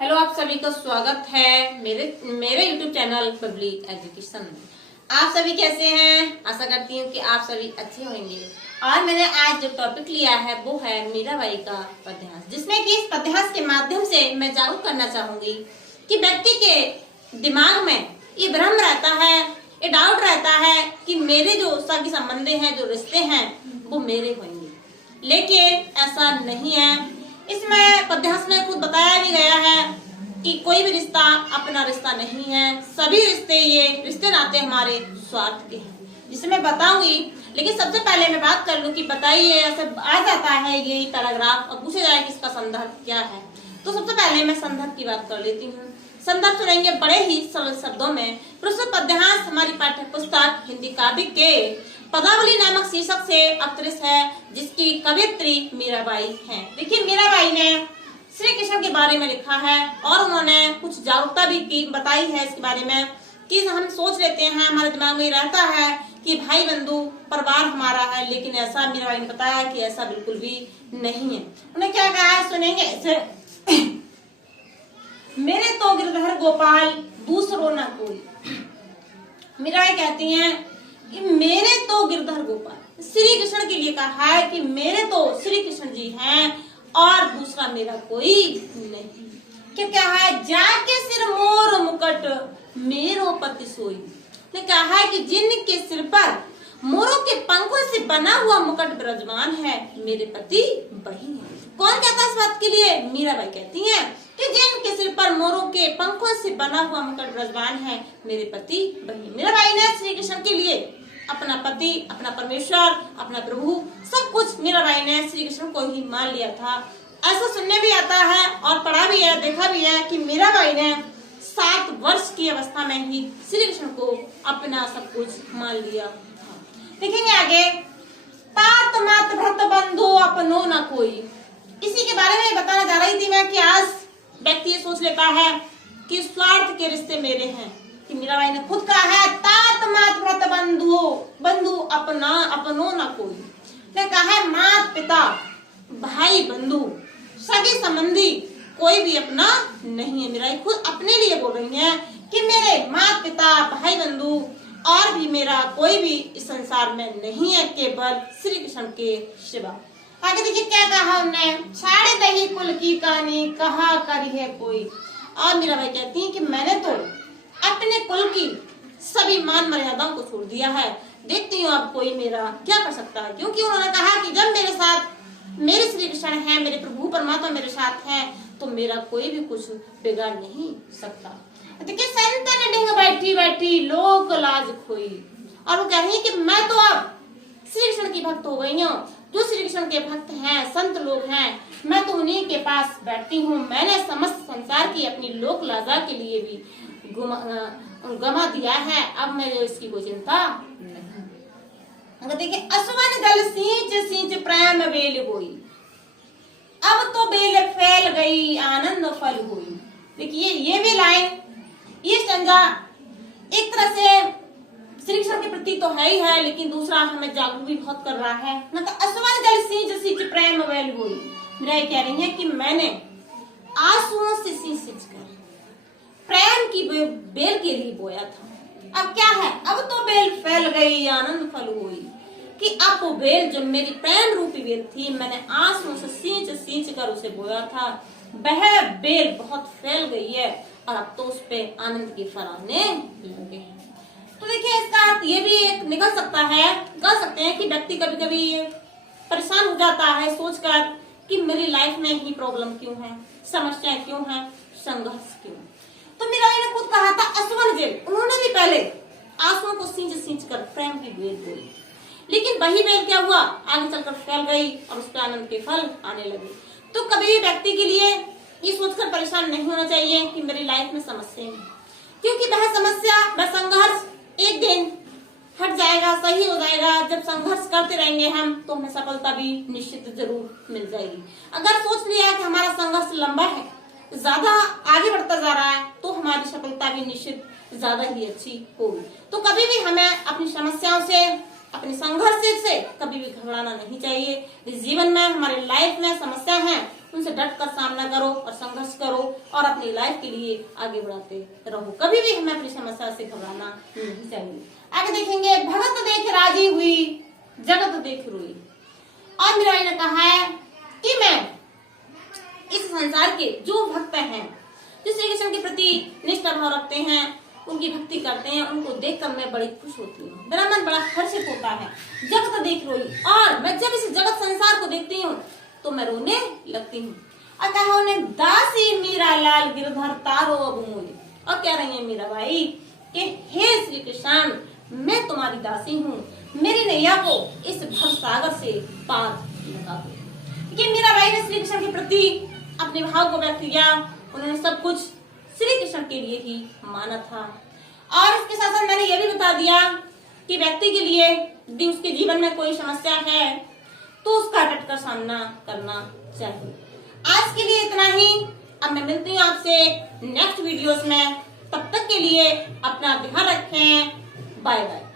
Hello, आप सभी का स्वागत है मेरे YouTube चैनल पब्लिक एजुकेशन में। आप सभी कैसे हैं? आशा करती हूँ कि आप सभी अच्छे होंगे। और मैंने आज जो टॉपिक लिया है वो है मीराबाई का पद्यांश, जिसमें कि इस पद्यांश के माध्यम से मैं जागरूक करना चाहूंगी कि व्यक्ति के दिमाग में ये भ्रम रहता है, ये डाउट रहता है कि मेरे जो सगे संबंधी हैं, जो रिश्ते हैं वो मेरे होंगे, लेकिन ऐसा नहीं है। इसमें पद्यांश में खुद बताया भी गया है कि कोई भी रिश्ता अपना रिश्ता नहीं है, सभी ये रिश्ते नाते हमारे स्वार्थ के हैं, जिसे मैं बताऊंगी। लेकिन सबसे पहले मैं बात कर लूं कि बताइए, ऐसे आ जाता है ये पैराग्राफ और पूछा जाए कि इसका संदर्भ क्या है, तो सबसे पहले मैं संदर्भ की बात कर लेती हूँ। संदर्भ सुनेंगे बड़े ही सरल शब्दों में। प्रस्तुत पद्यांश हमारी पाठ्य पुस्तक हिंदी काव्य के पदावली नामक शीर्षक से अवतरित है, जिसकी कवयित्री मीराबाई हैं। देखिए, मीराबाई ने श्री कृष्ण के बारे में लिखा है और उन्होंने कुछ जागरूकता भी की बताई है इसके बारे में कि हम सोच लेते हैं, हमारे दिमाग में रहता है कि भाई बंधु परिवार हमारा है, लेकिन ऐसा मीराबाई ने बताया कि ऐसा बिल्कुल भी नहीं है। उन्होंने क्या कहा है, सुनेंगे। मेरे तो गिरधर गोपाल दूसरो न कोई। मीराबाई कहती हैं कि मेरे तो गिरधर गोपाल, श्री कृष्ण के लिए कहा है कि मेरे तो श्री कृष्ण जी हैं और दूसरा मेरा कोई नहीं। क्या है, जाके सिर मोर मुकुट मेरो पति सोई। ने कहा है कि जिनके सिर पर मोरों के पंखों से बना हुआ मुकुट विराजमान है, मेरे पति वही है। कौन कहता है इस बात के लिए? मीराबाई कहती हैं कि जिनके सिर पर मोरों के पंखों से बना हुआ मुकुट विराजमान है, मेरे पति वही। मीराबाई ने श्री कृष्ण के लिए अपना पति, अपना परमेश्वर, अपना प्रभु सब कुछ मीराबाई ने श्री कृष्ण को ही मान लिया था। ऐसा सुनने भी आता है और पढ़ा भी है, देखा भी है कि मीराबाई ने 7 वर्ष की अवस्था में ही श्री कृष्ण को अपना सब कुछ मान लिया था। देखेंगे आगे, तात मात भ्रत बंधु अपनो न कोई। इसी के बारे में बताना जा रही थी मैं कि आज व्यक्ति ये सोच लेता है कि स्वार्थ के रिश्ते मेरे हैं, कि मीराबाई ने खुद कहा है तात मात भ्रत बंधु अपनो न कोई। ने कहा है मात पिता भाई बंधु सगे संबंधी कोई भी अपना नहीं है। मीराबाई खुद अपने लिए बोल रही है कि मेरे माता पिता भाई बंधु और भी मेरा कोई भी इस संसार में नहीं है, केवल श्री कृष्ण के सिवा। आगे देखिए क्या कहा उन्होंने, साढ़े दही कुल की कहानी कहा करी है कोई। और मीराबाई कहती है कि मैंने तो अपने कुल की सभी मान मर्यादाओं को छोड़ दिया है, देखती हूँ अब कोई मेरा क्या कर सकता है। क्योंकि उन्होंने कहा कि जब मेरे साथ मेरे श्री कृष्ण है, मेरे प्रभु परमात्मा मेरे साथ हैं, तो मेरा कोई भी कुछ बिगाड़ नहीं सकता। देखिए, संतन ढिंग बैठी बैठी लोक लाज खोई। और वो कह रही है कि मैं तो अब श्री कृष्ण की भक्त हो गई हूँ। जो श्री कृष्ण के भक्त हैं, संत लोग हैं, मैं तो उन्हीं के पास बैठती हूँ। मैंने समस्त संसार की अपनी लोक लाजा के लिए भी गमा दिया है, अब मैं इसकी कोई चिंता नहीं। अगर देखिए, असवन जल सींच सींच प्रेम बेल होई, अब तो बेल फैल गई आनंद फल हुई। देखिए, ये भी लाइन, ये संज्ञा एक तरह से श्री कृष्ण के प्रति तो है ही है, लेकिन दूसरा हमें जागरूक भी बहुत कर रहा है। मतलब असवन जल सींच सींच प्रेम बेल हुई। मीराबाई कह रही है कि मैंने आंसुओं से सींच सींच कर प्रेम की बेल के लिए बोया था। अब क्या है, अब तो बेल फैल गई आनंद फल हुई, कि अब वो बेल जो मेरी प्रेम रूपी बेल थी, मैंने आंसुओं से सींच सींच कर उसे बोया था, वह बेल बहुत फैल गई है और अब तो उस पे आनंद के फल आने लगे हैं। तो देखिए, इसका अर्थ ये भी एक निकल सकता है, कह सकते हैं कि व्यक्ति कभी कभी परेशान हो जाता है सोचकर कि मेरी लाइफ में ही प्रॉब्लम क्यों है, समस्याएं क्यों है, संघर्ष क्यों। तो मीराबाई ने खुद कहा था असवन जेल, उन्होंने भी पहले आंसुओं को सींच सींच कर प्रेम की बेल बोई, लेकिन वही बेल क्या हुआ, आगे चलकर फैल गई और उसके आनंद के फल आने लगे। तो कभी भी व्यक्ति के लिए ये सोचकर परेशान नहीं होना चाहिए कि मेरी लाइफ में समस्या है, क्योंकि वह समस्या, वह संघर्ष एक दिन हट जाएगा, सही हो जाएगा। जब संघर्ष करते रहेंगे हम, तो हमें सफलता भी निश्चित जरूर मिल जाएगी। अगर सोच लिया कि हमारा संघर्ष लंबा है, ज्यादा आगे बढ़ता जा रहा है, तो हमारी सफलता भी निश्चित ज्यादा ही अच्छी होगी। तो कभी भी हमें अपनी समस्याओं से, अपने संघर्ष से कभी भी घबराना नहीं चाहिए। इस जीवन में, हमारे लाइफ में समस्या है, उनसे डट कर सामना करो और संघर्ष करो और अपनी लाइफ के लिए आगे बढ़ाते रहो। कभी भी हमें अपनी समस्या से घबराना नहीं चाहिए। आगे देखेंगे, भगत देख राजी हुई, जगत देख रोई। और मीराबाई ने कहा है कि मैं इस संसार के जो भक्त हैं, जो श्री कृष्ण के प्रति निष्ठा भाव रखते हैं, उनकी भक्ति करते हैं, उनको देखकर मैं बड़ी खुश होती हूँ, मेरा मन बड़ा हर्षित होता है। जगत देख रोई, और मैं जब इस जगत संसार को देखती हूँ तो मैं रोने लगती हूँ। और कहा उन्हें, दासी मीरा लाल गिरधर तारो अब मोली। और कह रही है मीराबाई कि हे श्री कृष्ण, मैं तुम्हारी दासी हूँ, मेरी नैया को इस भव सागर से पार लगा दो। ये मीराबाई ने श्री कृष्ण के प्रति अपने भाव को व्यक्त किया। उन्होंने सब कुछ श्री कृष्ण के लिए ही माना था। और इसके साथ साथ मैंने ये भी बता दिया कि व्यक्ति के लिए यदि उसके जीवन में कोई समस्या है तो उसका डटकर सामना करना चाहिए। आज के लिए इतना ही। अब मैं मिलती हूँ आपसे नेक्स्ट वीडियोस में। तब तक के लिए अपना ध्यान रखें। Bye bye.